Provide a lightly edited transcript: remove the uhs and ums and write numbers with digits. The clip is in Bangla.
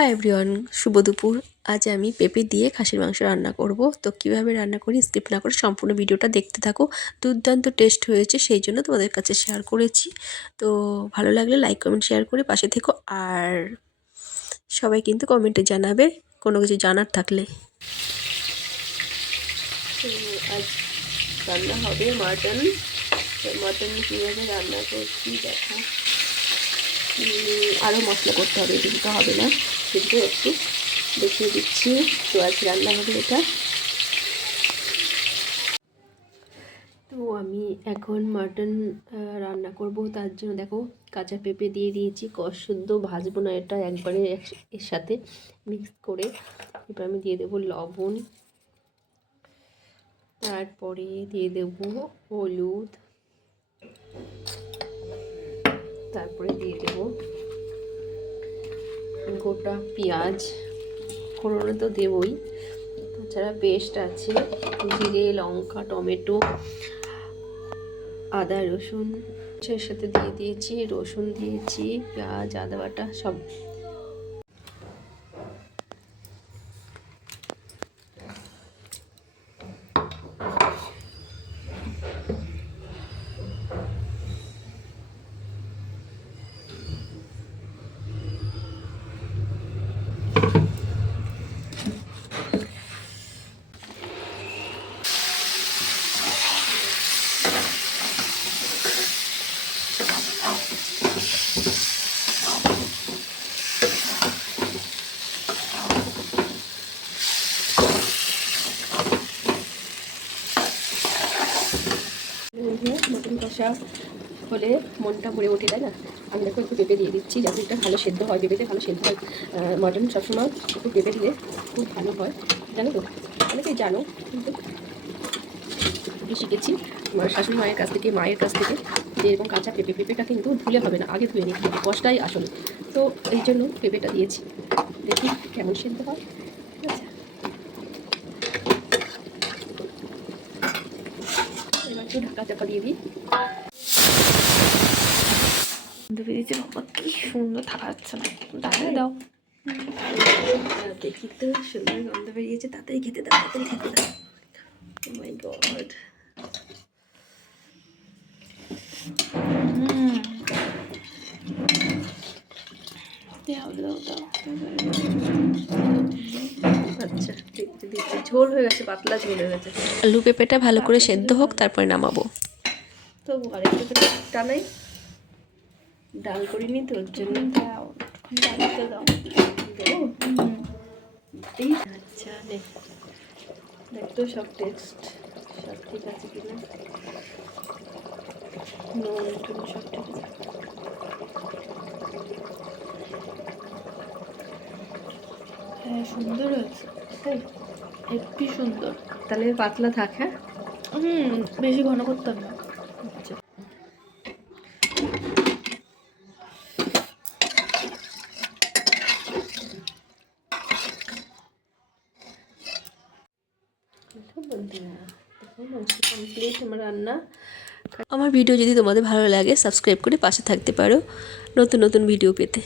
হাই এভরিওয়ান, শুভ দুপুর। আজ আমি পেঁপে দিয়ে খাসির মাংস রান্না করব। তো কিভাবে রান্না করি স্কিপ না করে সম্পূর্ণ ভিডিওটা দেখতে থাকো। দুর্দান্ত টেস্ট হয়েছে, সেই জন্য তোমাদের কাছে শেয়ার করেছি। তো ভালো লাগলে লাইক কমেন্ট শেয়ার করে পাশে থেকো। আর সবাই কিন্তু কমেন্টে জানাবে কোনো কিছু জানার থাকলে। তো আজ রান্না হবে মাটন। মাটন কীভাবে রান্না করছি দেখো। আরও মশলা করতে হবে, কিন্তু হবে না, কিন্তু একটু দেখিয়ে দিচ্ছি। তো আজ রান্না হবে এটা। তো আমি এখন মাটন রান্না করব, তার জন্য দেখো কাঁচা পেঁপে দিয়ে দিয়েছি। শুদ্ধ ভাজবো না, এটা একবারে এর সাথে মিক্স করে। এবার আমি দিয়ে দেবো লবণ, তারপরে দিয়ে দেবো হলুদ, তারপরে দিয়ে দেবো গোটা পেঁয়াজ, ফোড়নে তো দেবই, তাছাড়া পেস্ট আছে জিরে লঙ্কা টমেটো আদা রসুন, এর সাথে দিয়ে দিয়েছি রসুন, দিয়েছি পেঁয়াজ আদা বাটা সব। মটন কষা হলে মনটা ভরে ওঠে, তাই না? আমি দেখো একটু পেঁপে দিয়ে দিচ্ছি যাতে এটা ভালো সেদ্ধ হয়, পেঁপেতে ভালো সেদ্ধ হয়। মটন সবসময় একটু পেঁপে দিলে খুব ভালো হয়, জানো তো, অনেকেই জানো, কিন্তু আমি শিখেছি আমার শাশুড়ি মায়ের কাছ থেকে, যে এরকম কাঁচা পেঁপেটা কিন্তু ধুলে হবে না, আগে ধুয়ে নিতে হবে, কষটাই আসলে। তো এই জন্য পেঁপেটা দিয়েছি, দেখি কেমন সেদ্ধ হয়। ঠিক আছে, এবার একটু ঢাকা চাপা দিয়ে দিই। বেরিয়েছে বাবা, কি সুন্দর থাকা যাচ্ছে না, দাঁড়িয়ে দাও। দেখি তো সুন্দর গন্ধ বেরিয়েছে, তাড়াতাড়ি খেতে দাও, তাড়াতাড়ি খেতে দাও। ও মাই গড, আচ্ছা দেখতে দেখতে ঝোল হয়ে গেছে, পাতলা ঝোল হয়ে গেছে। আলু পেঁপেটা ভালো করে সেদ্ধ হোক, তারপরে নামাবো। তো আরেকটু টানাই, ডাল করিনি তো, ওর জন্য দাও। আচ্ছা দেখতো সব টেক্সট সব ঠিক আছে কিনা, নুন টুন সব ঠিক আছে। হ্যাঁ সুন্দর হয়েছে, তাই হেব্বি সুন্দর। তাহলে পাতলা থাক, হ্যাঁ বেশি ঘন করতাম না। আচ্ছা কমপ্লিট আমার রান্না। আমার ভিডিও যদি তোমাদের ভালো লাগে সাবস্ক্রাইব করে পাশে থাকতে পারো নতুন নতুন ভিডিও পেতে।